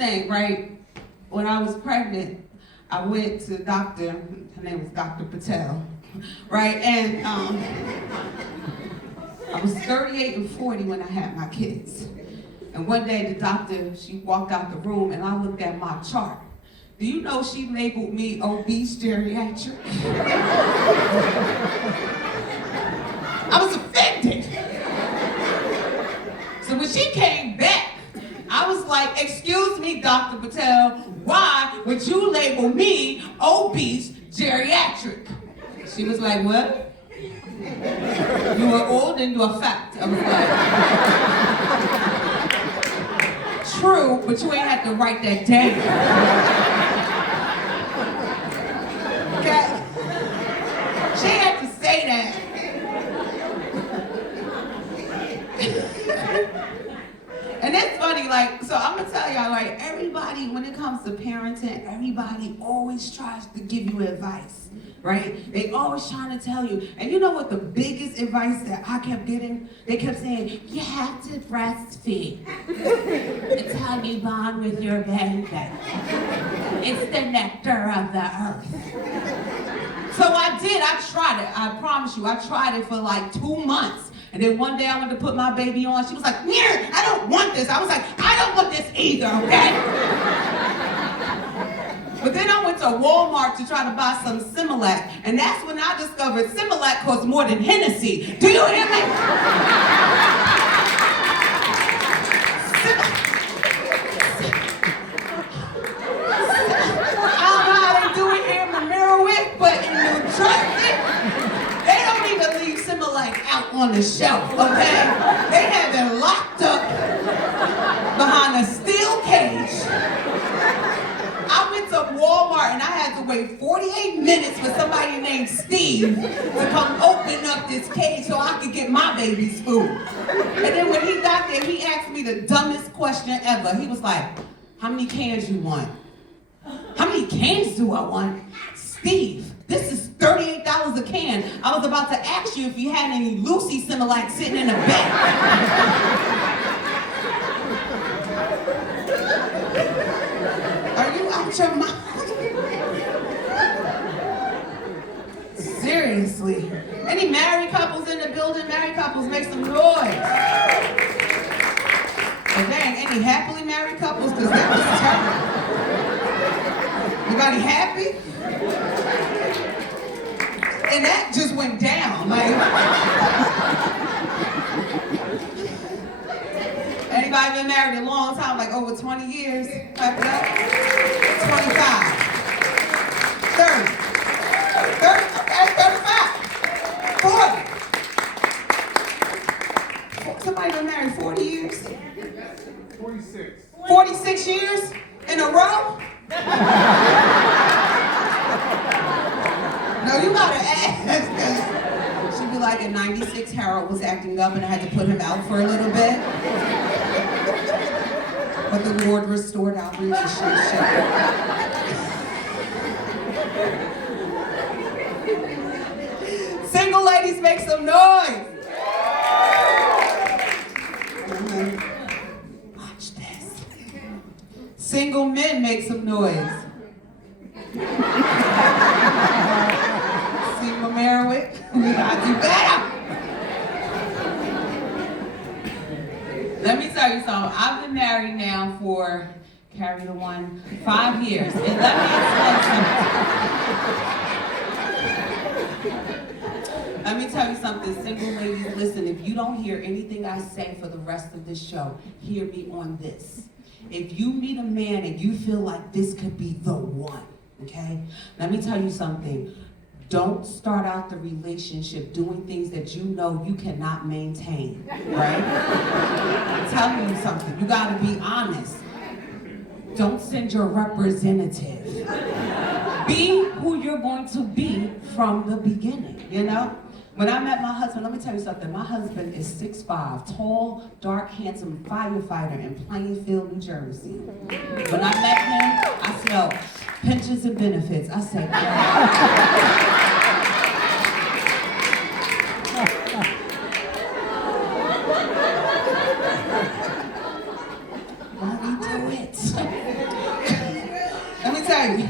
thing, right? When I was pregnant, I went to doctor, her name was Dr. Patel, right? And I was 38 and 40 when I had my kids. And one day the doctor, she walked out the room and I looked at my chart. Do you know she labeled me obese geriatric? I was offended. So when she came back, I was like, excuse me, Dr. Patel, why would you label me obese geriatric? She was like, what? You are old and you are fat. I was like, true, but you ain't have to write that down. Okay? She had to say that. And it's funny, like, so I'm gonna tell y'all, like, everybody, when it comes to parenting, everybody always tries to give you advice, right? They always trying to tell you. And you know what the biggest advice that I kept getting? They kept saying, you have to breastfeed. It's how you bond with your baby. It's the nectar of the earth. So I tried it. I promise you, I tried it for like 2 months. And then one day I went to put my baby on. She was like, I don't want this. I was like, I don't want this either, okay? But then I went to Walmart to try to buy some Similac. And that's when I discovered Similac costs more than Hennessy. Do you hear me? I don't know how they do it here in Mamerick, but in New Jersey, they don't even leave Similac out on the shelf, okay? They have it locked up behind a steel cage. I went to Walmart and I had to wait 48 minutes for somebody named Steve to come open up this cage so I could get my baby's food. And then when he got there, he asked me the dumbest question ever. He was like, how many cans you want? How many cans do I want? Steve, this is $38 a can. I was about to ask you if you had any Lucy Similac sitting in the back. Are you out your mind? Seriously. Any married couples in the building? Married couples, make some noise. But dang, any happily married couples? Because that was terrible. Anybody happy? And that just went down. Like, anybody been married a long time, like over 20 years? Clap it up. 25. 30. 30, okay, 35. 40. Somebody been married 40 years? 46. 46 years in a row? No, you gotta ask. She'd be like, in 96, Harold was acting up and I had to put him out for a little bit. But the Lord restored our relationship. Single ladies, make some noise. Watch this. Single men, make some noise. See Mamerick? We gotta do better. Let me tell you something. I've been married now for, carry the one, 5 years. And let me explain something. Let me tell you something, single ladies, listen, if you don't hear anything I say for the rest of this show, hear me on this. If you meet a man and you feel like this could be the one, okay? Let me tell you something. Don't start out the relationship doing things that you know you cannot maintain, right? I'm telling you something. You gotta be honest. Don't send your representative. Be who you're going to be from the beginning, you know? When I met my husband, let me tell you something. My husband is 6'5", tall, dark, handsome firefighter in Plainfield, New Jersey. When I met him, I smelled pensions and benefits. I said, let me do it. Let me tell you,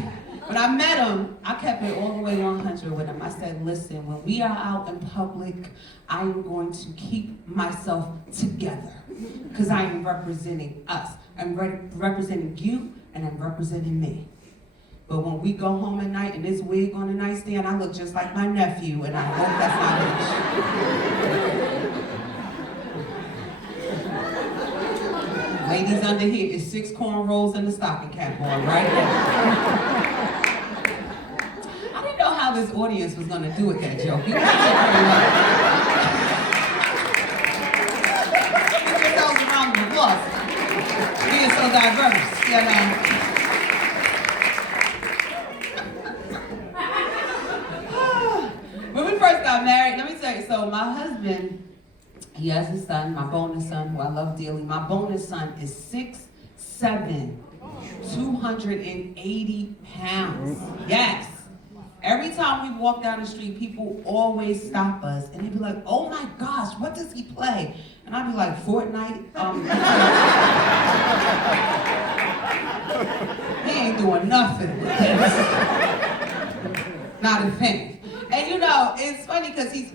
when I met him, I kept it all the way 100 with him. I said, listen, when we are out in public, I am going to keep myself together because I am representing us. I'm representing you and I'm representing me. But when we go home at night and this wig on the nightstand, I look just like my nephew, and I hope that's not an issue. Ladies under here, is 6 cornrows and a stocking cap on, right? I didn't know how this audience was going to do with that joke. You guys did very well. Give yourselves a round of applause. Being so diverse, you know. When we first got married, let me tell you, so my husband, he has a son, my bonus son, who I love dearly. My bonus son is 6'7", 280 pounds. Yes. Every time we walk down the street, people always stop us, and they'd be like, oh my gosh, what does he play? And I'd be like, Fortnite? He ain't doing nothing with this. Not a penny. And you know, it's funny because he's